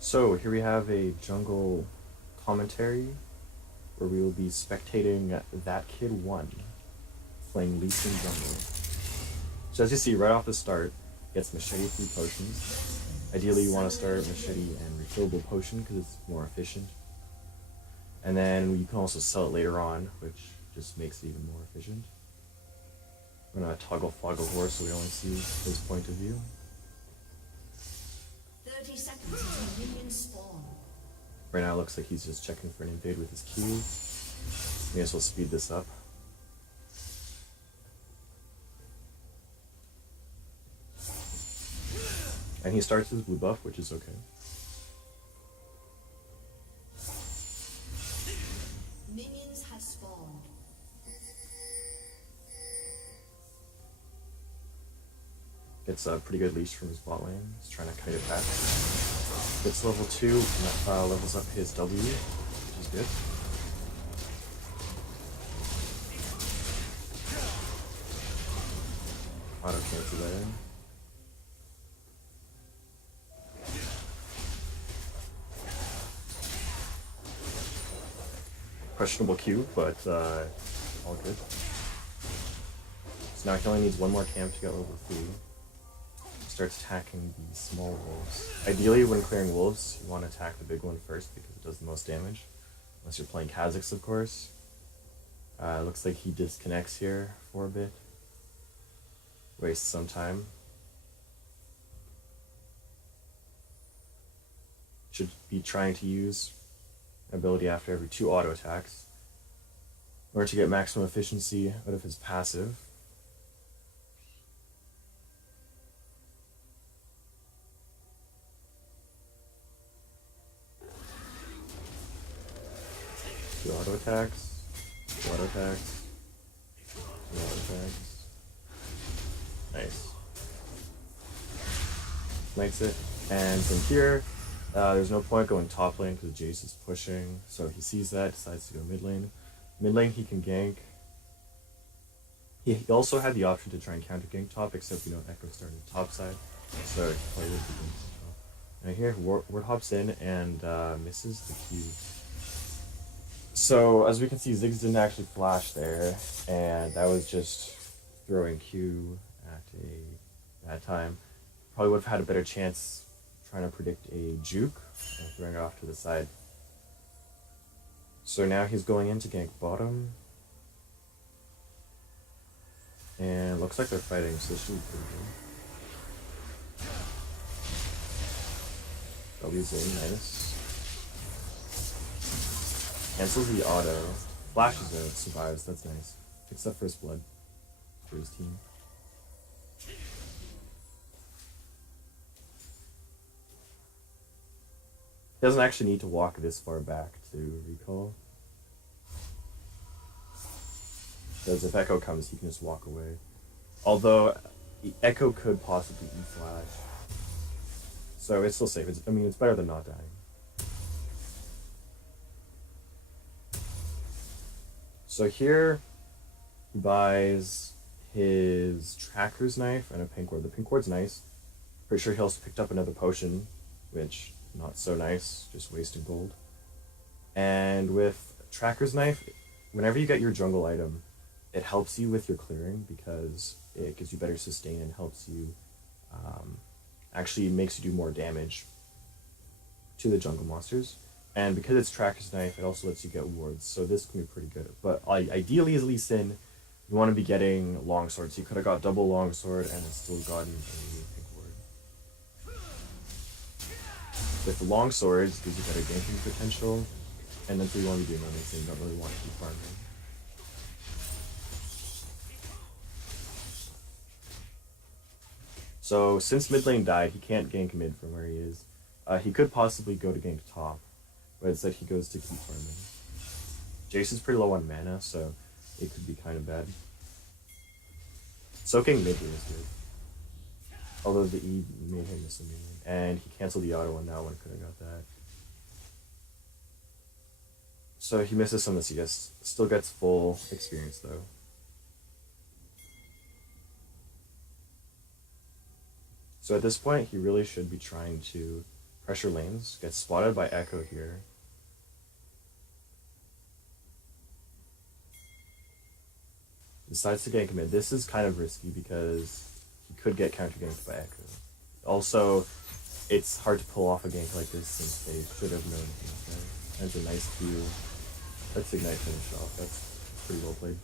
So here we have a jungle commentary where we will be spectating That Kid 1 playing Lee Sin Jungle. So as you see right off the start, gets Machete 3 potions. Ideally you want to start Machete and refillable potion because it's more efficient. And then you can also sell it later on, which just makes it even more efficient. I'm gonna toggle Floggle Horse so we only see his point of view. 30 seconds until minions spawn. Right now it looks like he's just checking for an invade with his Q. May as well speed this up. And he starts his blue buff, which is okay. Minions have spawned. Gets a pretty good leash from his bot lane. He's trying to kite it back. Gets level 2, levels up his W, which is good. Auto cancel there. Questionable Q, but all good. So now he only needs one more camp to get level 3. Starts attacking the small wolves. Ideally, when clearing wolves, you want to attack the big one first because it does the most damage. Unless you're playing Kha'Zix, of course. Looks like he disconnects here for a bit. Wastes some time. Should be trying to use ability after every 2 auto attacks in order to get maximum efficiency out of his passive. Two auto attacks, 2 auto attacks, 2 auto attacks. Nice. Makes it. And from here, there's no point going top lane because Jace is pushing. So he sees that, decides to go mid lane. Mid lane he can gank. He also had the option to try and counter gank top, except Echo started top side. So he played with the gank top. And here, Ward hops in and misses the Q. So as we can see, Ziggs didn't actually flash there, and that was just throwing Q at a bad time. Probably would have had a better chance trying to predict a juke and throwing it off to the side. So now he's going in to gank bottom. And looks like they're fighting, so this should be pretty good. W's in, minus. Cancels the auto. Flashes it, survives, that's nice. Picks up first blood for his team. He doesn't actually need to walk this far back to recall. Because if Echo comes, he can just walk away. Although, Echo could possibly E-flash. So it's still safe. It's better than not dying. So here, he buys his Tracker's Knife and a Pink Ward. The Pink Ward's nice. Pretty sure he also picked up another potion, which, not so nice, just wasted gold. And with Tracker's Knife, whenever you get your jungle item, it helps you with your clearing because it gives you better sustain and helps you, actually makes you do more damage to the jungle monsters. And because it's Tracker's Knife, it also lets you get wards, so this can be pretty good. But ideally as Lee Sin, you want to be getting longswords. He could have got double longsword and still gotten a pink ward. With the longswords, gives you better ganking potential, and that's what you want to be doing on this thing. You don't really want to keep farming. So since mid lane died, he can't gank mid from where he is. He could possibly go to gank top, but instead he goes to keep farming. Jason's pretty low on mana, so it could be kind of bad. Soaking mid here is good. Although the E made him miss a minion. And he canceled the auto on that one, could have got that. So he misses some of the CS. Still gets full experience though. So at this point, he really should be trying to pressure lanes, gets spotted by Echo here. Decides to gank mid. This is kind of risky because he could get counter ganked by Echo. Also, it's hard to pull off a gank like this since they should have known he was there. That's a nice Q. Let's Ignite finish off. That's pretty well played.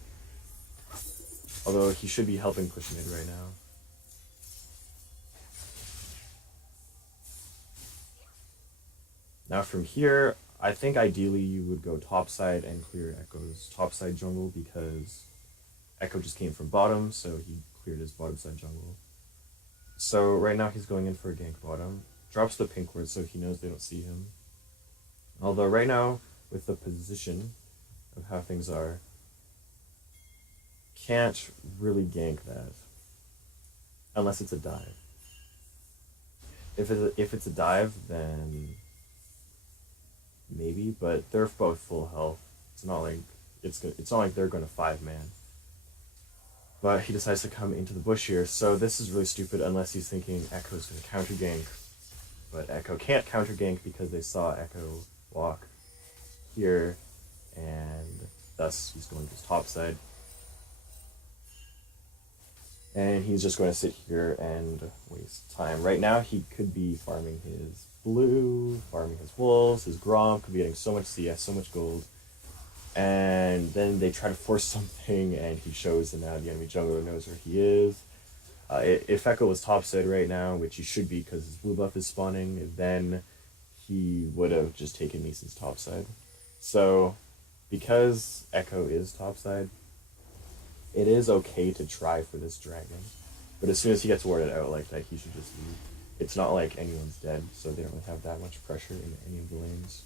Although he should be helping push mid right now. Now from here, I think ideally you would go topside and clear Echo's topside jungle because Echo just came from bottom, so he cleared his bottom side jungle. So right now he's going in for a gank bottom. Drops the pink ward so he knows they don't see him. Although right now, with the position of how things are, can't really gank that. Unless it's a dive. If it's a dive, then maybe, but they're both full health. It's not like they're going to 5-man. But he decides to come into the bush here, so this is really stupid unless he's thinking Echo's going to counter gank. But Echo can't counter gank because they saw Echo walk here, and thus he's going to his top side. And he's just going to sit here and waste time. Right now, he could be farming his blue, farming his wolves, his Grom, could be getting so much CS, so much gold. And then they try to force something, and he shows, and now the enemy jungler knows where he is. If Echo was topside right now, which he should be because his blue buff is spawning, then he would have just taken Lee Sin's topside. So, because Echo is topside, it is okay to try for this dragon. But as soon as he gets warded out like that, he should just leave. It's not like anyone's dead, so they don't really have that much pressure in any of the lanes.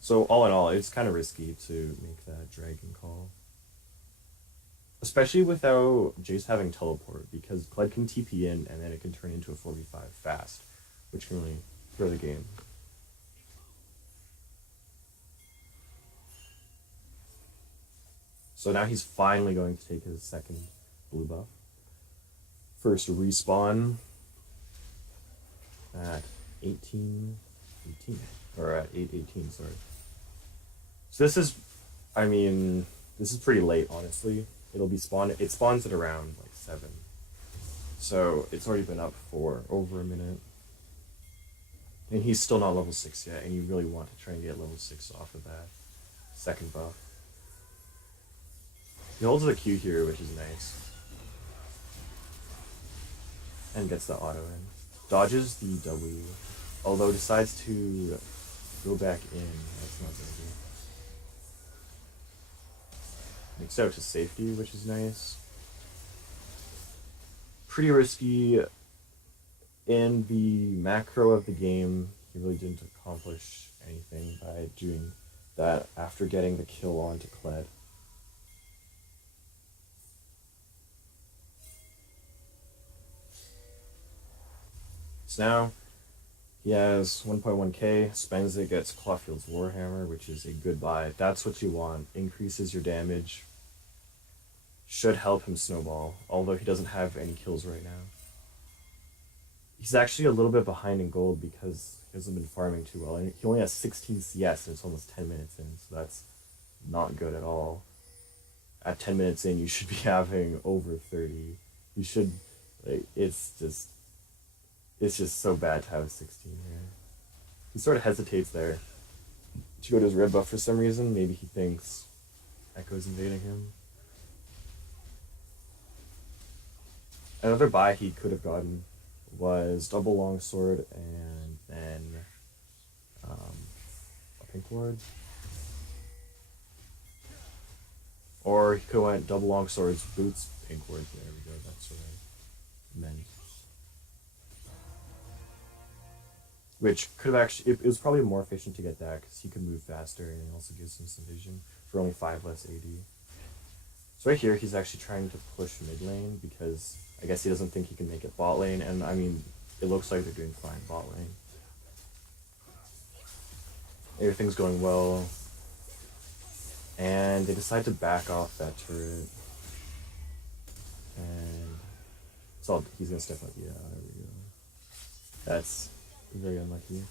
So all in all, it's kind of risky to make that dragon call. Especially without Jace having teleport, because Kled can TP in and then it can turn into a 4v5 fast, which can really throw the game. So now he's finally going to take his second blue buff. First respawn at 18, or at 8:18, sorry. So this is, this is pretty late, honestly. It spawns at around like 7. So it's already been up for over a minute. And he's still not level 6 yet, and you really want to try and get level 6 off of that second buff. He holds the Q here, which is nice. And gets the auto in. Dodges the W, although decides to go back in. That's not very good. Makes out to safety, which is nice. Pretty risky. In the macro of the game, he really didn't accomplish anything by doing that after getting the kill onto Kled. So now he has 1.1k, spends it, gets Clawfield's Warhammer, which is a good buy. That's what you want. Increases your damage. Should help him snowball, although he doesn't have any kills right now. He's actually a little bit behind in gold because he hasn't been farming too well. He only has 16 CS and it's almost 10 minutes in, so that's not good at all. At 10 minutes in, you should be having over 30. You should, it's just so bad to have 16 here. He sort of hesitates there to go to his red buff for some reason. Maybe he thinks Echo's invading him. Another buy he could have gotten was double longsword and then a pink ward. Or he could have went double longswords, boots, pink ward. There we go, that's what I meant. Which could have actually, it was probably more efficient to get that because he could move faster and it also gives him some vision for only 5 less AD. So right here, he's actually trying to push mid lane because I guess he doesn't think he can make it bot lane, and it looks like they're doing fine bot lane. Everything's going well. And they decide to back off that turret. And he's gonna step up, yeah, there we go. Very unlucky.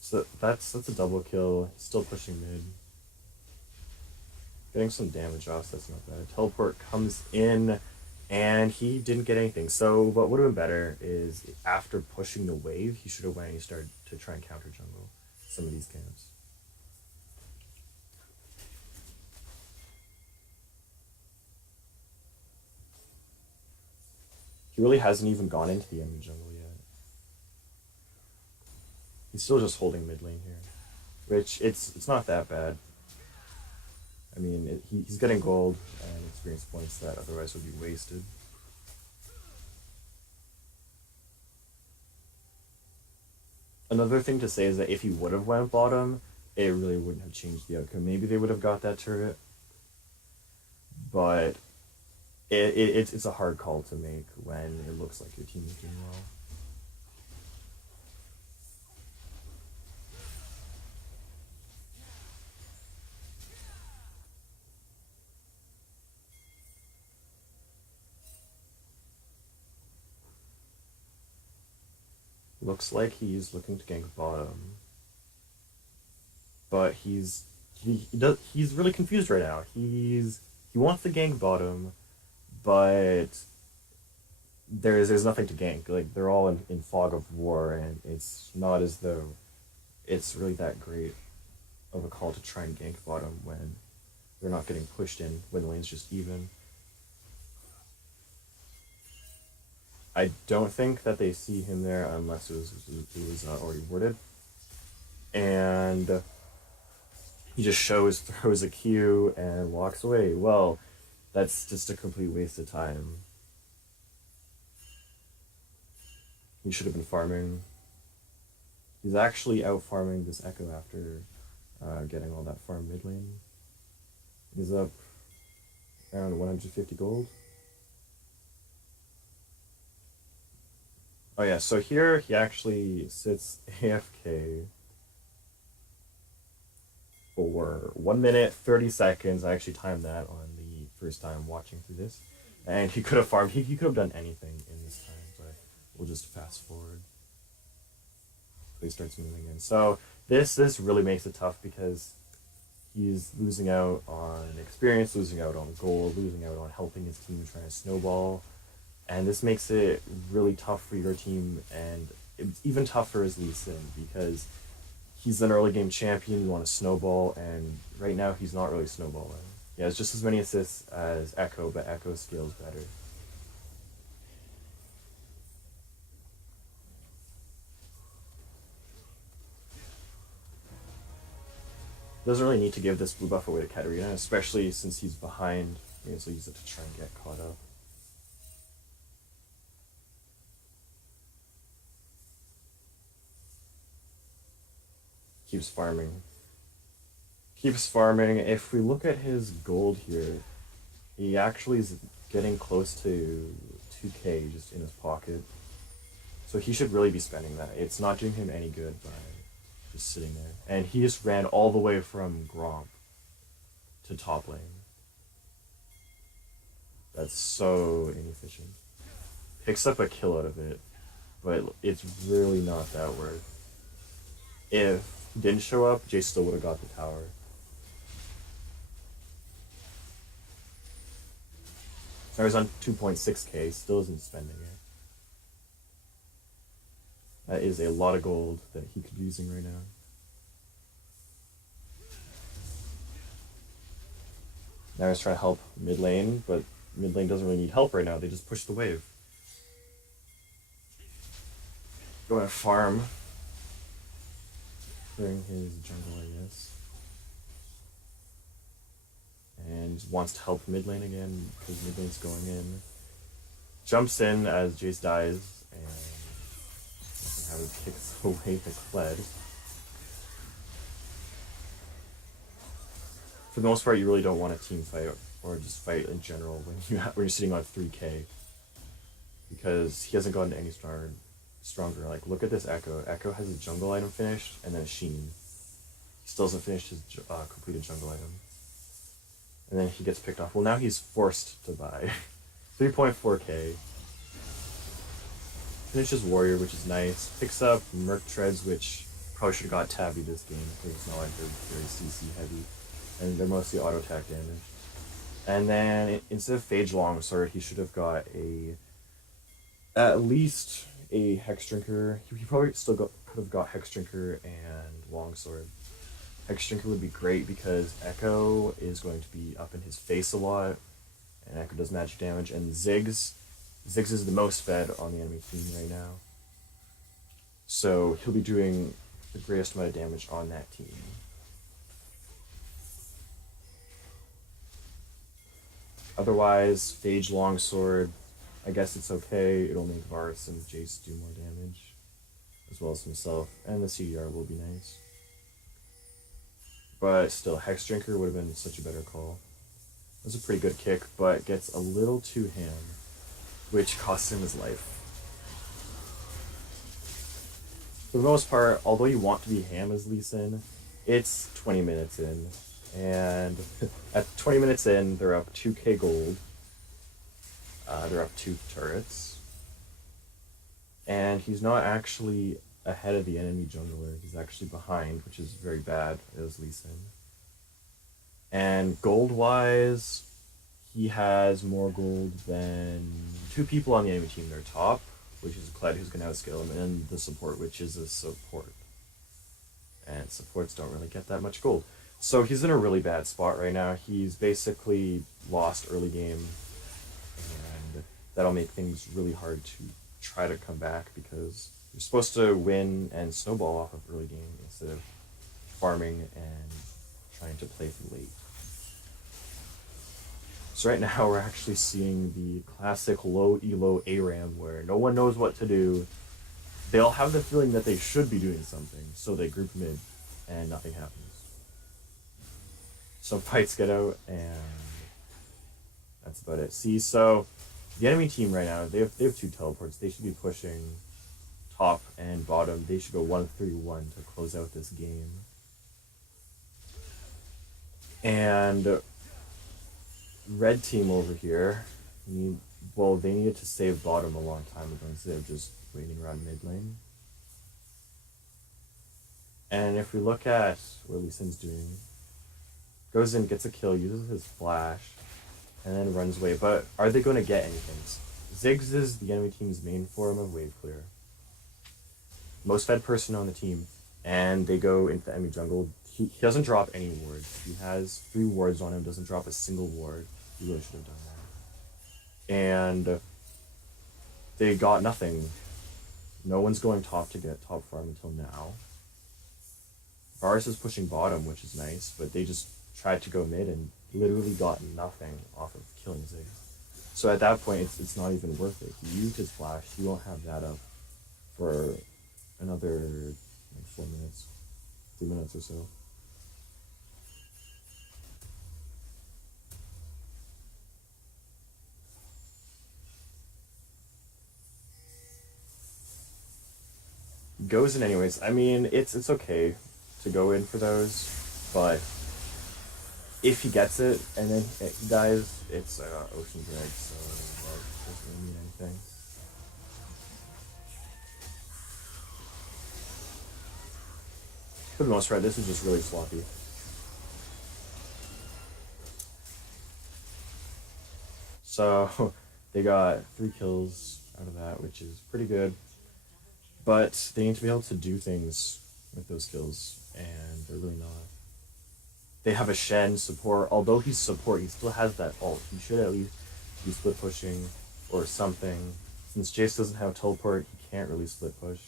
So that's a double kill. Still pushing mid. Getting some damage off, so that's not bad. Teleport comes in, and he didn't get anything. So what would have been better is after pushing the wave, he should have went and he started to try and counter jungle some of these camps. He really hasn't even gone into the enemy jungle yet. He's still just holding mid lane here, which it's not that bad. I mean, he's getting gold and experience points that otherwise would be wasted. Another thing to say is that if he would have went bottom, it really wouldn't have changed the outcome. Maybe they would have got that turret, but it's a hard call to make when it looks like your team is doing well. Looks like he's looking to gank bottom, but he's really confused right now. He wants to gank bottom, but there's nothing to gank. Like they're all in fog of war, and it's not as though it's really that great of a call to try and gank bottom when they're not getting pushed in when the lane's just even. I don't think that they see him there unless it was already worded. And he just throws a Q, and walks away. Well, that's just a complete waste of time. He should have been farming. He's actually out farming this Echo after getting all that farm mid lane. He's up around 150 gold. Oh yeah, so here he actually sits AFK for 1 minute 30 seconds. I actually timed that on the first time watching through this, and he could have farmed. He could have done anything in this time, but we'll just fast forward. So he starts moving in. So this really makes it tough because he's losing out on experience, losing out on gold, losing out on helping his team try to snowball. And this makes it really tough for your team, and it's even tougher as Lee Sin because he's an early game champion. You want to snowball, and right now he's not really snowballing. He has just as many assists as Echo, but Echo scales better. Doesn't really need to give this blue buff away to Katarina, especially since he's behind. Maybe he'll use it to try and get caught up. Keeps farming. Keeps farming. If we look at his gold here, he actually is getting close to 2k just in his pocket. So he should really be spending that. It's not doing him any good by just sitting there. And he just ran all the way from Gromp to top lane. That's so inefficient. Picks up a kill out of it, but it's really not that worth. If he didn't show up, Jay still would have got the tower. So he's on 2.6k, still isn't spending it. That is a lot of gold that he could be using right now. Now he's trying to help mid lane, but mid lane doesn't really need help right now. They just push the wave. Going to farm. Clearing his jungle, I guess. And wants to help mid lane again because mid lane's going in. Jumps in as Jace dies, and how he kicks away the Kled. For the most part, you really don't want a team fight or just fight in general when you're sitting on 3k, because he hasn't gotten any stronger. Like, look at this Echo. Echo has a jungle item finished and then a Sheen. He still hasn't finished his completed jungle item. And then he gets picked off. Well, now he's forced to buy 3.4k. finishes Warrior, which is nice. Picks up Merc Treads, which probably should have got Tabby this game because it's not like they're very CC heavy. And they're mostly auto attack damage. And then instead of Phage Longsword, he should have got at least a Hex Drinker. He probably could have got Hex Drinker and Longsword. Hex Drinker would be great because Echo is going to be up in his face a lot, and Echo does magic damage, and Ziggs is the most fed on the enemy team right now. So he'll be doing the greatest amount of damage on that team. Otherwise, Phage Longsword, I guess it's okay. It'll make Varus and Jace do more damage, as well as himself, and the CDR will be nice. But still, Hex Drinker would have been such a better call. It was a pretty good kick, but gets a little too ham, which costs him his life. For the most part, although you want to be ham as Lee Sin, it's 20 minutes in. And at 20 minutes in, they're up 2k gold. They're up 2 turrets. And he's not actually ahead of the enemy jungler. He's actually behind, which is very bad as Lee Sin. And gold-wise, he has more gold than 2 people on the enemy team. They're top, which is Kled, who's going to outscale him, and the support, which is a support. And supports don't really get that much gold. So he's in a really bad spot right now. He's basically lost early game, and that'll make things really hard to try to come back because you're supposed to win and snowball off of early game instead of farming and trying to play through late. So right now we're actually seeing the classic low elo ARAM where no one knows what to do. They'll have the feeling that they should be doing something, so they group mid and nothing happens. Some fights get out, and that's about it. See, so the enemy team right now, they have 2 teleports. They should be pushing top and bottom. They should go 1-3-1 to close out this game. And red team over here, they needed to save bottom a long time ago instead of just waiting around mid lane. And if we look at what Lee Sin's doing, goes in, gets a kill, uses his flash, and then runs away. But are they going to get anything? Ziggs is the enemy team's main form of wave clear. Most fed person on the team, and they go into the enemy jungle. He doesn't drop any wards. He has 3 wards on him, doesn't drop a single ward. He really should have done that. And they got nothing. No one's going top to get top farm until now. Varus is pushing bottom, which is nice, but they just tried to go mid and literally got nothing off of killing Ziggs. So at that point, it's not even worth it. He used his flash. He won't have that up for another 4 minutes, 3 minutes or so. Goes in anyways. I mean, it's okay to go in for those, but if he gets it and then he dies, it's Ocean Drag, so that doesn't really mean anything. For the most part, this is just really sloppy. So they got 3 kills out of that, which is pretty good. But they need to be able to do things with those kills, and they're really not. They have a Shen support. Although he's support, he still has that ult. He should at least be split pushing or something. Since Jace doesn't have teleport, he can't really split push.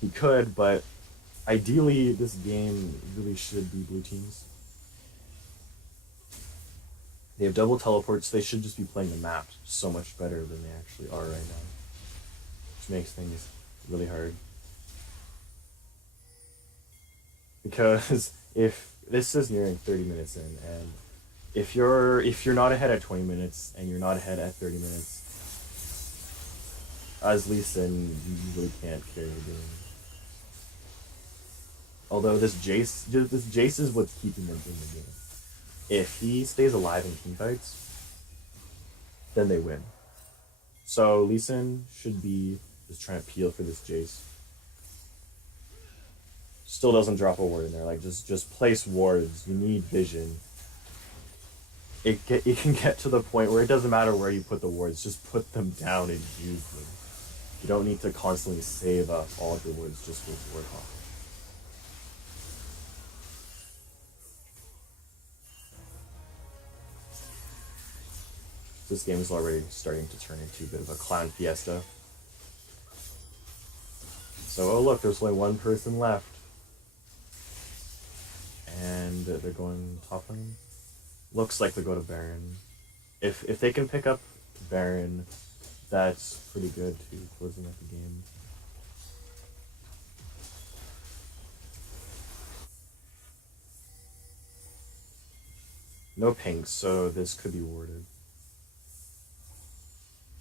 He could, but ideally this game really should be blue teams. They have double teleports, so they should just be playing the map so much better than they actually are right now. Which makes things really hard. Because if this is nearing 30 minutes in, and if you're not ahead at 20 minutes and you're not ahead at 30 minutes, as Lee Sin, you really can't carry the game. Although this Jace is what's keeping them in the game. If he stays alive in teamfights, then they win. So Lee Sin should be Just trying to peel for this Jace. Still doesn't drop a ward in there. Like, just place wards. You need vision. It can get to the point where it doesn't matter where you put the wards. Just put them down and use them. You don't need to constantly save up all of your wards just for ward hop. This game is already starting to turn into a bit of a clown fiesta. So, oh look, there's only one person left. And they're going top lane. Looks like they go to Baron. If they can pick up Baron, that's pretty good to closing out the game. No pinks, so this could be warded.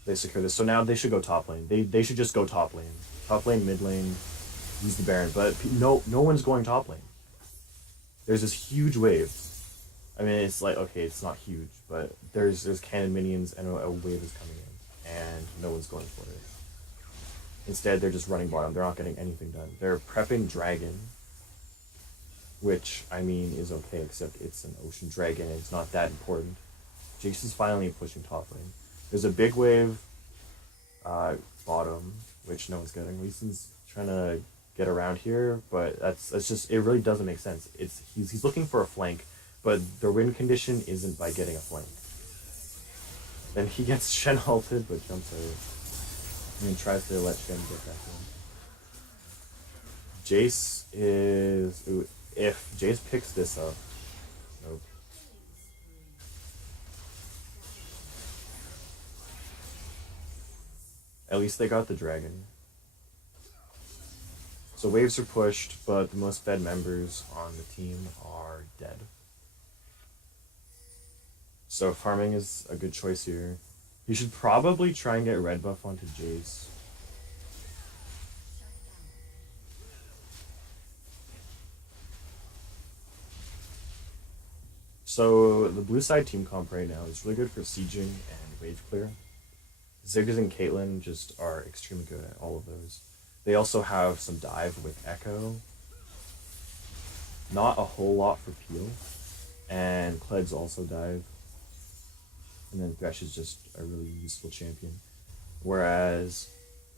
They secure this, so now they should go top lane. They should just go top lane. Top lane, mid lane, use the Baron, but no one's going top lane. There's this huge wave. I mean, it's like, okay, it's not huge, but there's cannon minions and a wave is coming in, and no one's going for it. Instead, they're just running bottom. They're not getting anything done. They're prepping dragon, which, I mean, is okay, except it's an ocean dragon and it's not that important. Jace is finally pushing top lane. There's a big wave bottom, which no one's getting. Lee Sin's trying to get around here, but that's just, it really doesn't make sense. He's looking for a flank, but the win condition isn't by getting a flank. Then he gets Shen halted, but jumps out and tries to let Shen get back in. Jace is... Ooh, if Jace picks this up... Nope. At least they got the dragon. So waves are pushed, but the most fed members on the team are dead. So farming is a good choice here. You should probably try and get red buff onto Jace. So the blue side team comp right now is really good for sieging and wave clear. Ziggs and Caitlyn just are extremely good at all of those. They also have some dive with Echo. Not a whole lot for peel. And Kled's also dive. And then Thresh is just a really useful champion. Whereas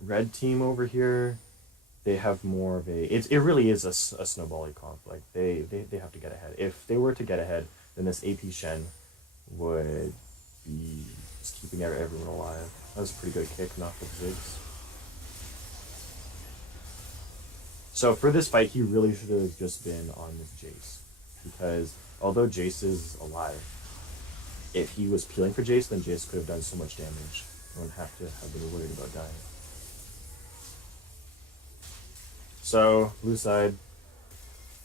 red team over here, they have more of a... It really is a snowbally comp. Like, they have to get ahead. If they were to get ahead, then this AP Shen would be just keeping everyone alive. That was a pretty good kick, knocked with Ziggs. So for this fight, he really should have just been on this Jace. Because although Jace is alive, if he was peeling for Jace, then Jace could have done so much damage. I wouldn't have to have been worried about dying. So, blue side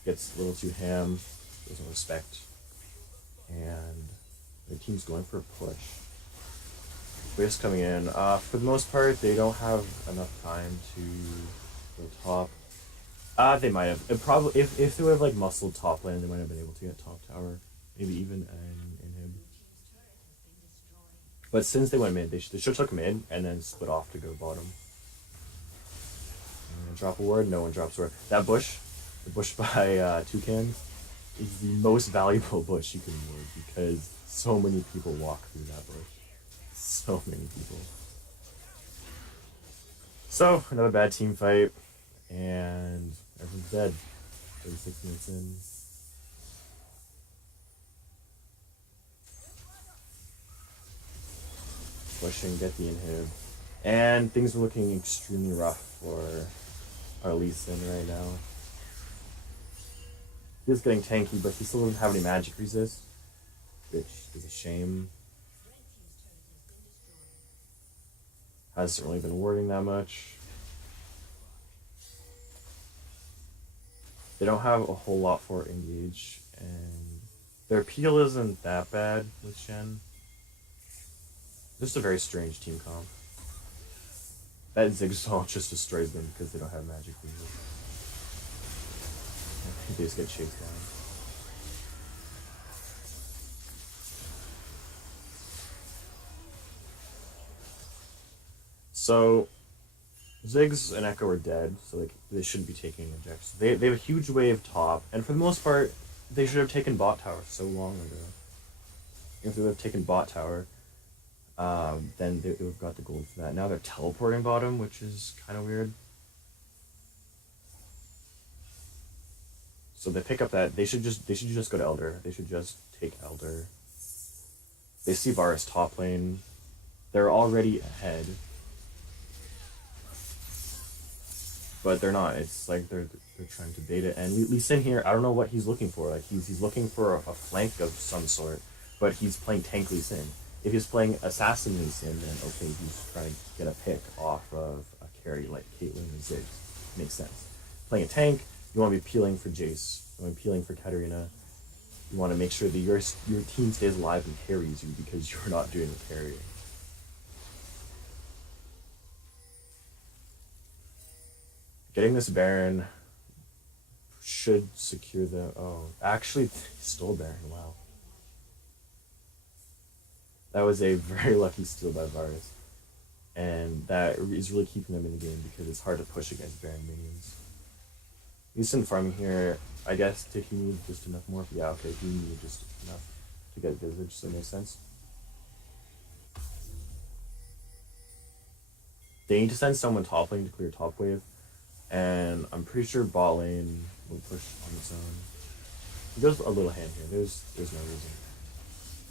gets a little too ham, doesn't respect, and their team's going for a push. Waves coming in. For the most part, they don't have enough time to go top. They might have. It probably, if they would have like muscled top lane, they might have been able to get top tower, maybe even an inhib. But since they went mid, they should have took mid and then split off to go bottom. And drop a ward. No one drops a ward. That bush, the bush by Toucan, is the most valuable bush you can ward because so many people walk through that bush. So many people. So another bad team fight, and everyone's dead. 36 minutes in. Pushing, get the inhib. And things are looking extremely rough for our Lee Sin right now. He's getting tanky, but he still doesn't have any magic resist, which is a shame. Hasn't really been warding that much. They don't have a whole lot for engage, and their peel isn't that bad with Shen. Just a very strange team comp. That Zigzag just destroys them because they don't have magic resist. They just get chased down. So Ziggs and Echo are dead, so like they shouldn't be taking injects. They have a huge wave top, and for the most part, they should have taken bot tower so long ago. If they would have taken bot tower, then they would have got the gold for that. Now they're teleporting bottom, which is kind of weird. So they pick up that they should just go to Elder. They should just take Elder. They see Varus top lane. They're already ahead. But they're not. It's like they're trying to bait it. And Lee Sin here, I don't know what he's looking for. Like he's looking for a flank of some sort, but he's playing tank Lee Sin. If he's playing assassin Lee Sin, then okay, he's trying to get a pick off of a carry like Caitlyn or Ziggs. Makes sense. Playing a tank, you want to be peeling for Jace. You want to be peeling for Katarina. You want to make sure that your team stays alive and carries you because you're not doing the carrying. Getting this Baron should secure the... Oh, actually, stole Baron. Wow. That was a very lucky steal by Varus. And that is really keeping them in the game because it's hard to push against Baron minions. Lee Sin farming here, I guess, did he need just enough more? Yeah, okay, he needed just enough to get Visage, so it makes sense. They need to send someone top lane to clear top wave. And I'm pretty sure bot lane will push on its own. He goes a little hand here. There's no reason.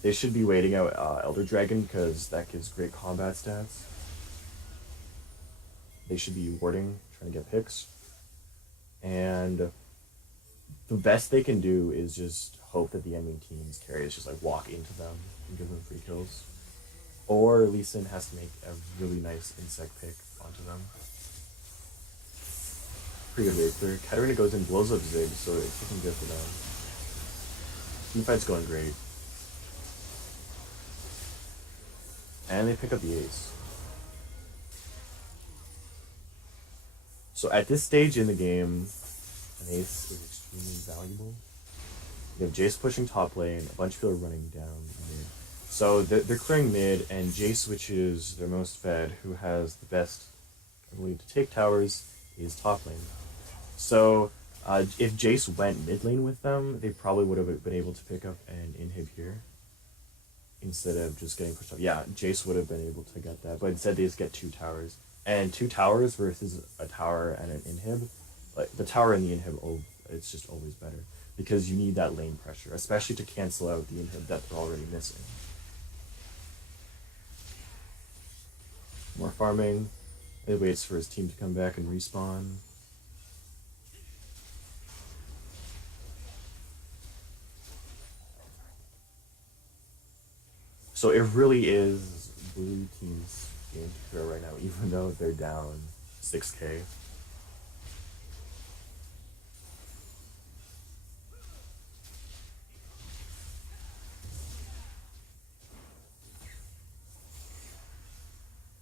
They should be waiting out Elder Dragon because that gives great combat stats. They should be warding, trying to get picks. And the best they can do is just hope that the enemy team's carries just like walk into them and give them free kills. Or Lee Sin has to make a really nice insect pick onto them. Pretty good wave clear. Katarina goes in, blows up Zig, so it's looking good for them. Teamfight's going great. And they pick up the ace. So at this stage in the game, an ace is extremely valuable. You have Jace pushing top lane, a bunch of people are running down mid. So they're clearing mid, and Jace, which is their most fed, who has the best ability to take towers, is top lane. So if Jace went mid lane with them, they probably would have been able to pick up an inhib here instead of just getting pushed up. Yeah, Jace would have been able to get that, but instead they just get 2 towers. And 2 towers versus a tower and an inhib, like the tower and the inhib, it's just always better because you need that lane pressure, especially to cancel out the inhib that they're already missing. More farming. It waits for his team to come back and respawn. So it really is blue team's game to throw right now, even though they're down 6k.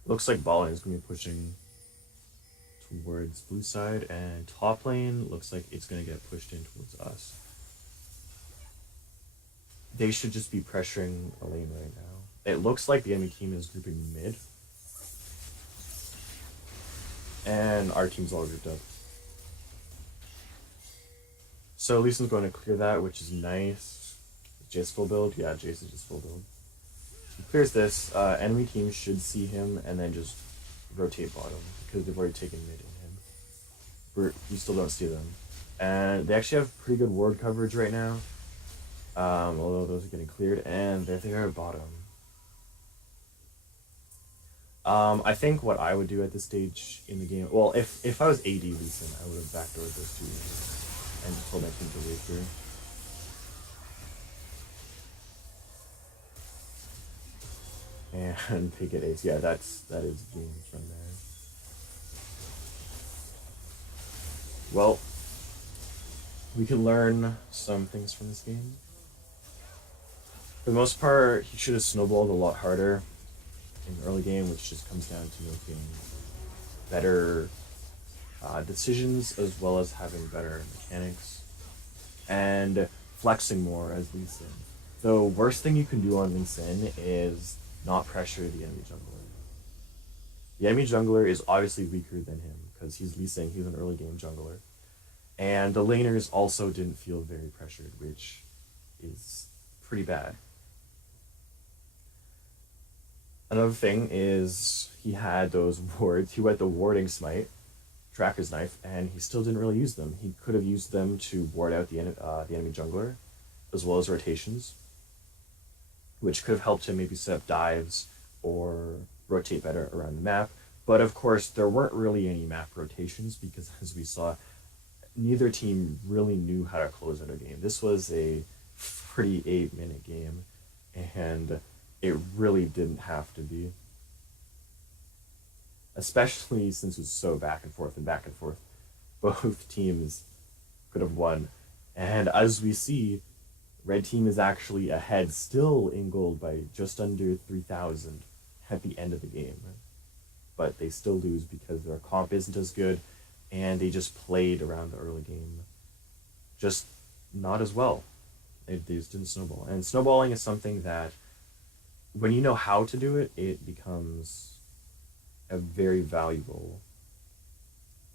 Looks like bot lane is going to be pushing towards blue side, and top lane looks like it's going to get pushed in towards us. They should just be pressuring a lane right now. It looks like the enemy team is grouping mid. And our team's all grouped up. So Lee Sin's going to clear that, which is nice. Jace full build? Yeah, Jace is just full build. He clears this. Enemy team should see him and then just rotate bottom because they've already taken mid in him. We still don't see them. And they actually have pretty good ward coverage right now. Although those are getting cleared, and there they are at bottom. I think what I would do at this stage in the game, well, if I was AD Lee Sin, I would have backdoored those 2 and just told my team to wait through. And pick at ace. Yeah, that is game from there. Well, we can learn some things from this game. For the most part, he should have snowballed a lot harder in the early game, which just comes down to making better decisions as well as having better mechanics and flexing more as Lee Sin. The worst thing you can do on Lee Sin is not pressure the enemy jungler. The enemy jungler is obviously weaker than him because he's Lee Sin, he's an early game jungler. And the laners also didn't feel very pressured, which is pretty bad. Another thing is he had those wards. He had the warding smite, Tracker's Knife, and he still didn't really use them. He could have used them to ward out the enemy jungler, as well as rotations, which could have helped him maybe set up dives or rotate better around the map. But of course, there weren't really any map rotations because, as we saw, neither team really knew how to close out a game. This was a 48-minute game, and it really didn't have to be. Especially since it was so back and forth and back and forth. Both teams could have won. And as we see, Red Team is actually ahead, still in gold by just under 3,000 at the end of the game. But they still lose because their comp isn't as good, and they just played around the early game just not as well. They just didn't snowball. And snowballing is something that, when you know how to do it, it becomes a very valuable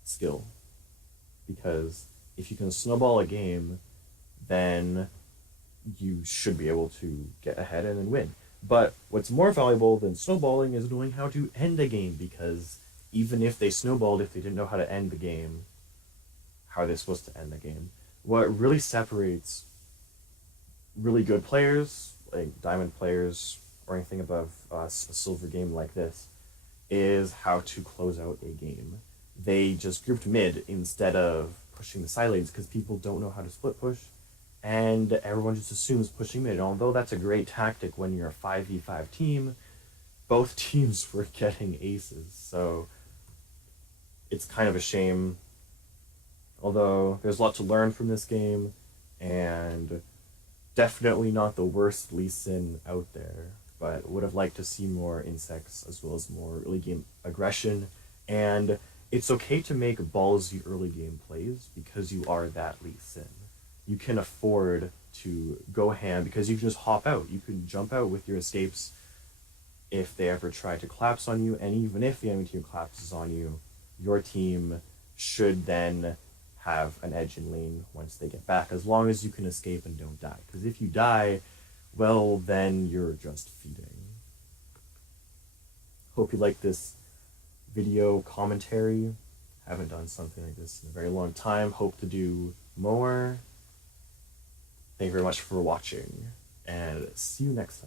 skill. Because if you can snowball a game, then you should be able to get ahead and then win. But what's more valuable than snowballing is knowing how to end a game, because even if they snowballed, if they didn't know how to end the game, how are they supposed to end the game? What really separates really good players, like diamond players, or anything above a silver game like this, is how to close out a game. They just grouped mid instead of pushing the side lanes because people don't know how to split push, and everyone just assumes pushing mid. Although that's a great tactic when you're a 5v5 team, both teams were getting aces, so it's kind of a shame. Although there's a lot to learn from this game, and definitely not the worst Lee Sin out there, but would have liked to see more insects as well as more early game aggression. And it's okay to make ballsy early game plays because you are that Lee Sin. You can afford to go ham because you can just hop out. You can jump out with your escapes if they ever try to collapse on you, and even if the enemy team collapses on you, your team should then have an edge in lane once they get back, as long as you can escape and don't die. Because if you die, well, then you're just feeding. Hope you like this video commentary. Haven't done something like this in a very long time. Hope to do more. Thank you very much for watching, and see you next time.